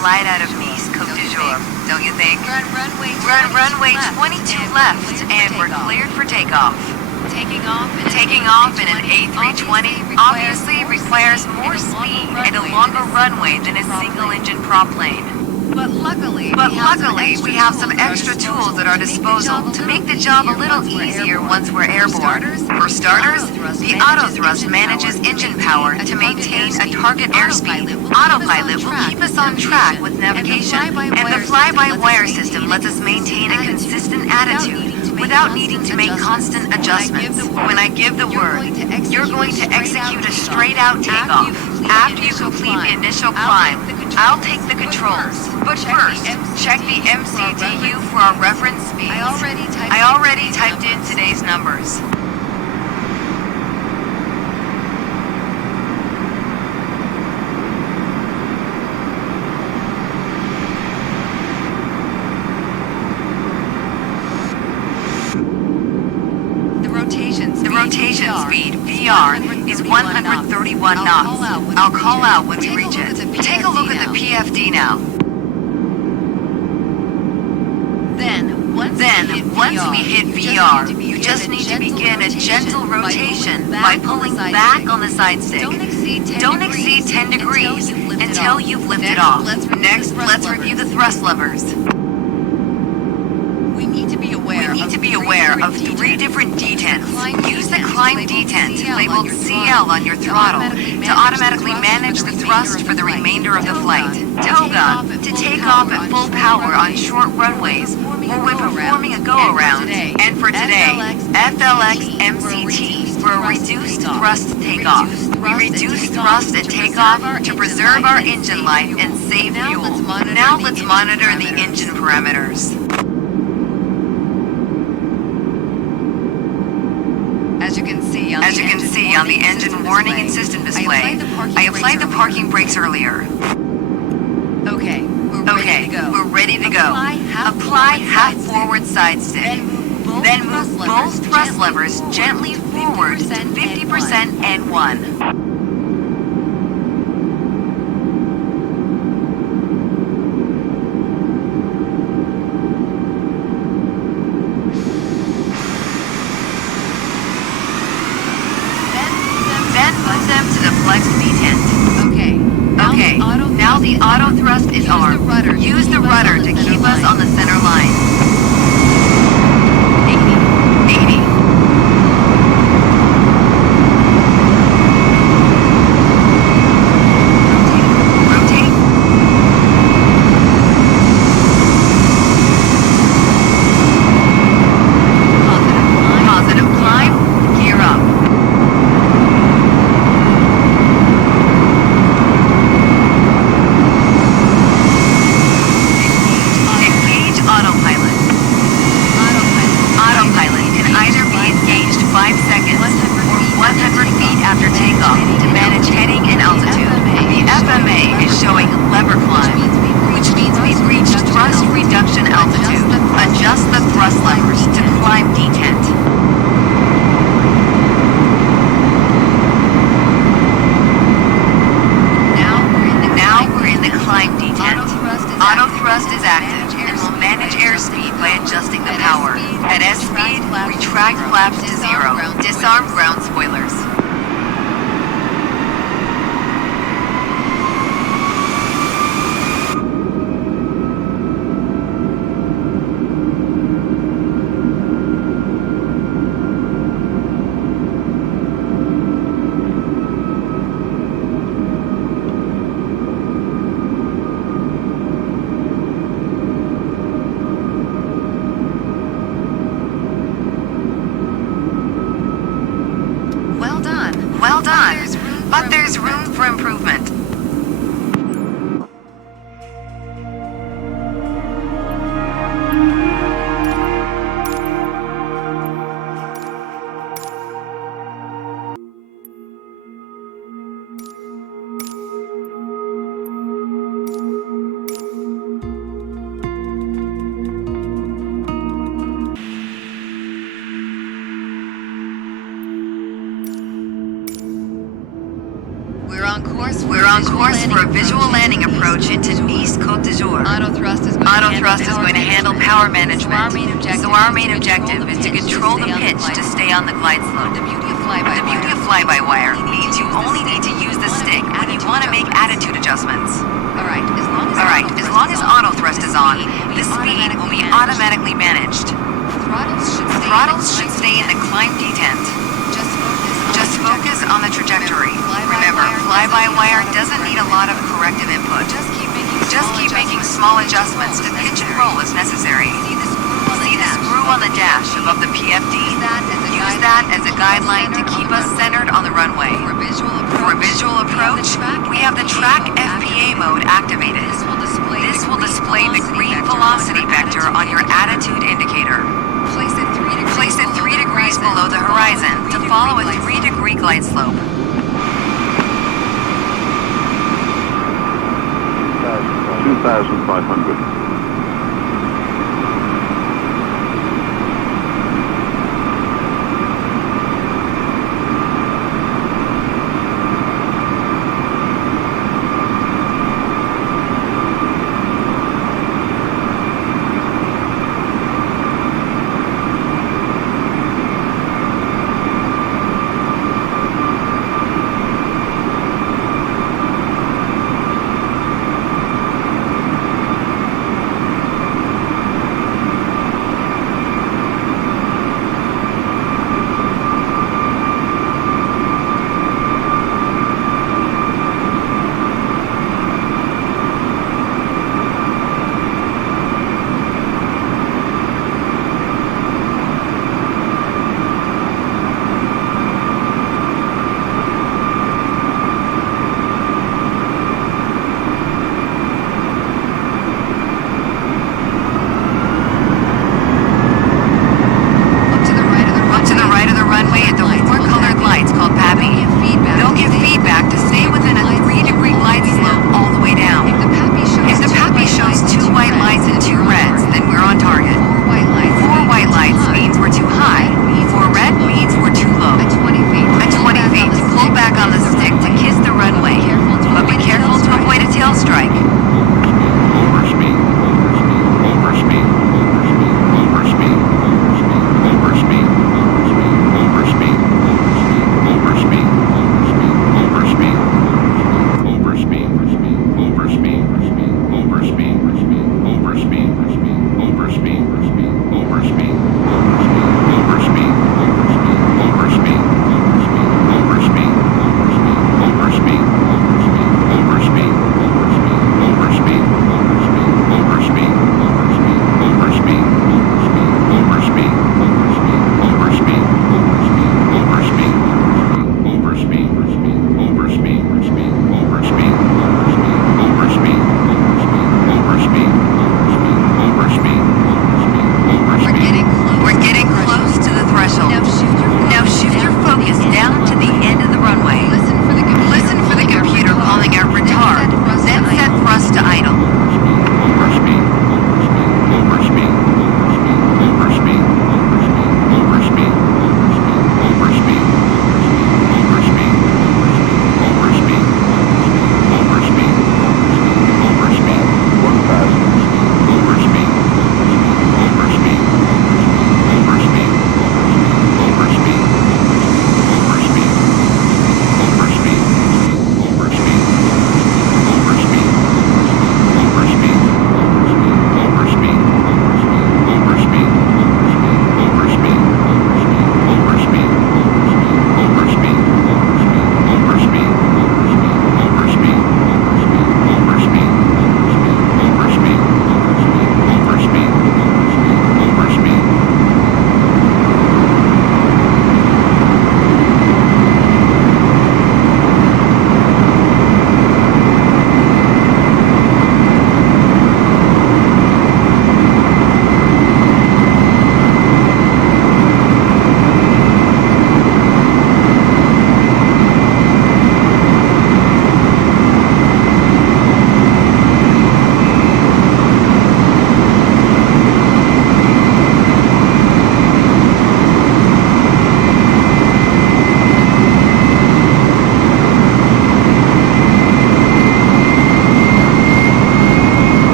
flight out of Nice, Côte d'Azur, don't you think? Run runway 22 left, and we're cleared for takeoff. Taking off in an A320 obviously requires more speed and a longer runway than a single-engine prop plane. But luckily, we have some extra tools at our disposal to make the job a little easier once we're airborne. For starters, the autothrust manages engine power to maintain a target airspeed. Autopilot will keep us on track with navigation, and the fly-by-wire system lets us maintain a consistent attitude without needing to make constant adjustments. When I give the word, you're going to execute a straight-out takeoff. After you complete the initial climb, I'll take the controls. But first, check the MCDU for our reference speeds. I already typed in today's numbers. The rotation speed, VR, is 131 knots. I'll call out when we reach it. Take a look at the PFD now. Then, once we hit VR, you just need to begin a gentle rotation by pulling back on the side stick. Don't exceed 10 degrees until you've lifted off. Next, let's review the thrust levers. We need to be aware of three different detents. Use the climb detent labeled CL on your throttle to automatically manage the thrust for the remainder of the flight. Toga to take off at full power on short runways or when performing a go-around. And for today, FLX MCT for a reduced thrust takeoff. We reduce thrust at takeoff to preserve our engine life and save fuel. Now let's monitor the engine parameters. As you can see on the engine warning and system display, I applied the parking brakes earlier. Okay, we're ready to go. Apply half forward side stick. Then move both thrust levers gently forward to 50% and 1. Now the auto thrust is armed. Use the rudder to keep us on the center line. 80. Rotate. Positive climb. Gear up. Autopilot can either be engaged 5 seconds or 100 feet after takeoff to manage heading and altitude. The FMA is showing lever climb, which means we've reached thrust reduction altitude. Adjust the thrust levers to climb detent. Now we're in the climb detent. Auto thrust is active and will manage airspeed by adjusting the power. At S speed, retract flaps to 0. Disarm ground spoilers. Well done, but there's room for improvement. on course for a visual landing approach into Nice Côte d'Azur. Auto thrust is going to handle power management. So our main objective is to control the pitch to stay on the glide slope. The beauty of fly-by-wire means you only need to use the stick when you want to make attitude adjustments. Alright, As long as auto thrust is on, the speed will be automatically managed. Throttles should stay in the climb detent. Just focus on the trajectory. Remember, fly-by-wire doesn't need a lot of corrective input. Just keep making small adjustments to pitch and roll as necessary. See the screw on the dash above the PFD? Use that as a guideline to keep us centered on the runway. For visual approach, we have the track FPA mode activated. This will display the green velocity vector on your attitude indicator. Place it 3 degrees below the horizon to follow a 3-degree glide slope. 2,500.